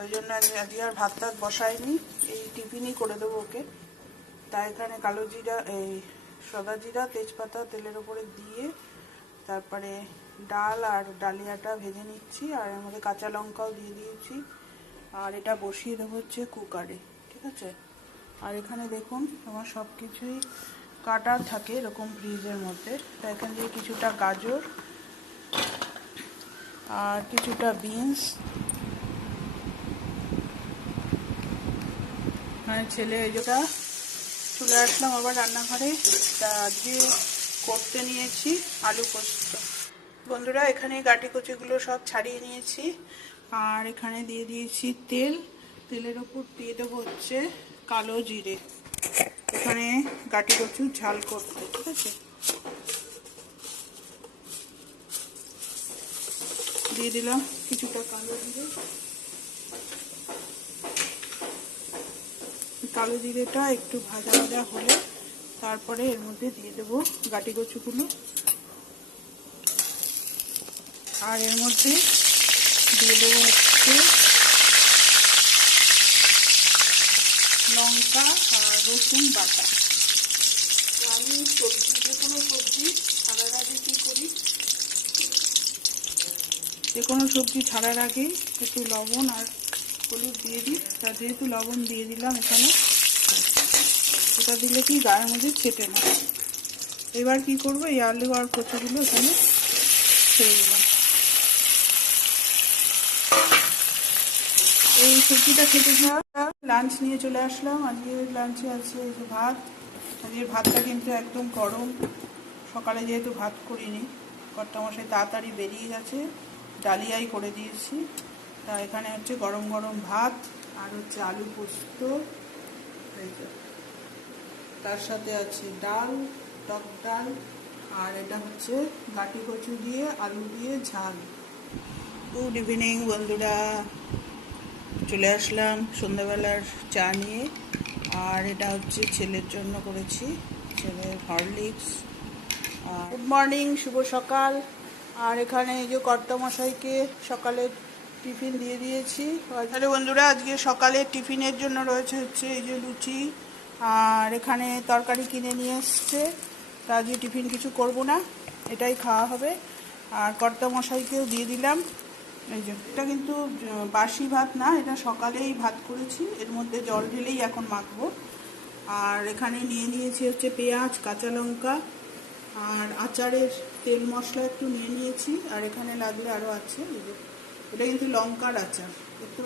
ওই জন্য আজকে আর ভাত টাত বসাইনি, এই টিফিনই করে দেবো ওকে। তাই এখানে কালো জিরা, এই সাদা জিরা, তেজপাতা তেলের উপরে দিয়ে তারপরে ডাল আর ডালিয়াটা ভেজে নিচ্ছি, আর এর মধ্যে কাঁচা লঙ্কাও দিয়ে দিয়েছি। আর এটা বসিয়ে দেবো হচ্ছে কুকারে, ঠিক আছে। আর এখানে দেখুন আমার সব কিছুই কাটা থাকে এরকম ফ্রিজের মধ্যে। তাই এখান থেকে কিছুটা গাজর আর কিছুটা বিনস, মানে ছেলে যেটা চলে আসলাম আবার রান্নাঘরে। তা আজকে করতে নিয়েছি আলু পোস্ত। বন্ধুরা এখানে গাটি কচিগুলো সব ছাড়িয়ে নিয়েছি, আর এখানে দিয়ে দিয়েছি তেল। তেলের ওপর দিয়ে দেবো হচ্ছে কালো জিরে, এখানে গাটি কচু ঝাল করতে, ঠিক আছে। দিয়ে দিলাম কিছুটা কালো জিরে। কালো জিরেটা একটু ভাজা ভাজা হলে তারপরে এর মধ্যে দিয়ে দেবো গাটি কচুগুলো, আর এর মধ্যে দিয়ে দেবো হচ্ছে লঙ্কা আর রসুন বাটা। আমি সবজি, যে কোনো সবজি ছাড়ার আগে কী করি, যে কোনো সবজি ছাড়ার আগে একটু লবণ আর হলুদ দিয়ে দিই। তা যেহেতু লবণ দিয়ে দিলাম এখানে, এটা দিলে কি গায়ের মধ্যে ছেটে না। এবার কি করবো, এই আলু আর কচুগুলো এখানে ছেড়ে দিলাম। এই সবজিটা খেতে লাঞ্চ নিয়ে চলে আসলাম। আজকে লাঞ্চে আছে এই যে ভাত। আজকে ভাতটা কিন্তু একদম গরম, সকালে যেহেতু ভাত করিনি, কর্তামশাই তাড়াতাড়ি বেরিয়ে গেছে, ডালিয়াই করে দিয়েছি। তা এখানে হচ্ছে গরম গরম ভাত, আর হচ্ছে আলু পোস্ত, তার সাথে আছে ডাল, টক ডাল, আর এটা হচ্ছে গাটি কচু দিয়ে আলু দিয়ে ঝাল। গুড ইভিনিং বন্ধুরা, চলে আসলাম সন্ধ্যাবেলার চা নিয়ে। আর এটা হচ্ছে ছেলের জন্য করেছি, ছেলের হরলিক্স। গুড মর্নিং, শুভ সকাল। আর এখানে এই যে কর্তামশাইকে সকালে টিফিন দিয়ে দিয়েছি। তাহলে বন্ধুরা আজকে সকালে টিফিনের জন্য রয়েছে হচ্ছে এই যে লুচি, আর এখানে তরকারি কিনে নিয়ে এসছে। তা আজকে টিফিন কিছু করব না, এটাই খাওয়া হবে। আর কর্তামশাইকেও দিয়ে দিলাম। এই যে এটা কিন্তু বাসি ভাত না, এটা সকালেই ভাত করেছি, এর মধ্যে জল ঢেলেই এখন মাখবো। আর এখানে নিয়ে নিয়েছি হচ্ছে পেঁয়াজ, কাঁচা লঙ্কা, আর আচারের তেল মশলা একটু নিয়ে নিয়েছি। আর এখানে লাগলে আরও আছে, এটা কিন্তু লঙ্কার আচার।